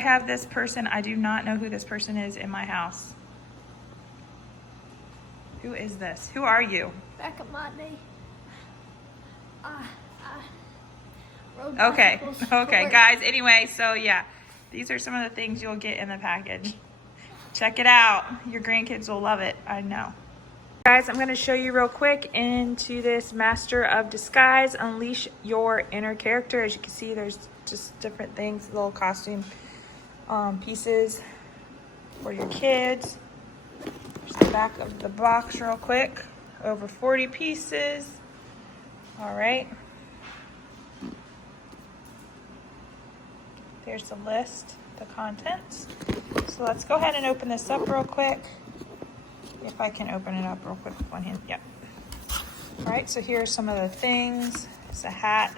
I have this person. I do not know who this person is in my house. Who is this? Who are you? Back in my day, Okay, guys. Anyway, so yeah, these are some of the things you'll get in the package. Check it out. Your grandkids will love it. I know. Guys, I'm going to show you real quick into this Master of Disguise. Unleash your inner character. As you can see, there's just different things, little costume pieces for your kids. There's the back of the box real quick. Over 40 pieces. All right. There's the list, the contents. So let's go ahead and open this up real quick. If I can open it up real quick with one hand. Yep. All right, so here are some of the things. It's a hat.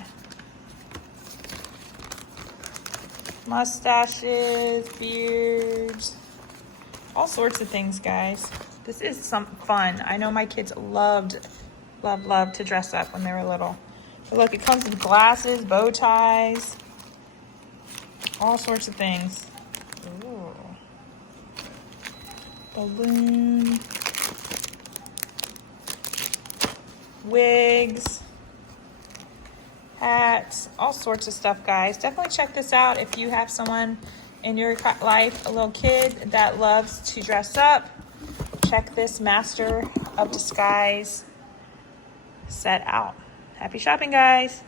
Mustaches, beards, all sorts of things, guys. This is some fun. I know my kids loved to dress up when they were little. But look, it comes with glasses, bow ties, all sorts of things. Ooh. Balloon, wigs, hats, all sorts of stuff, guys. Definitely check this out if you have someone in your life, a little kid that loves to dress up. Check this Master of Disguise set out. Happy shopping, guys.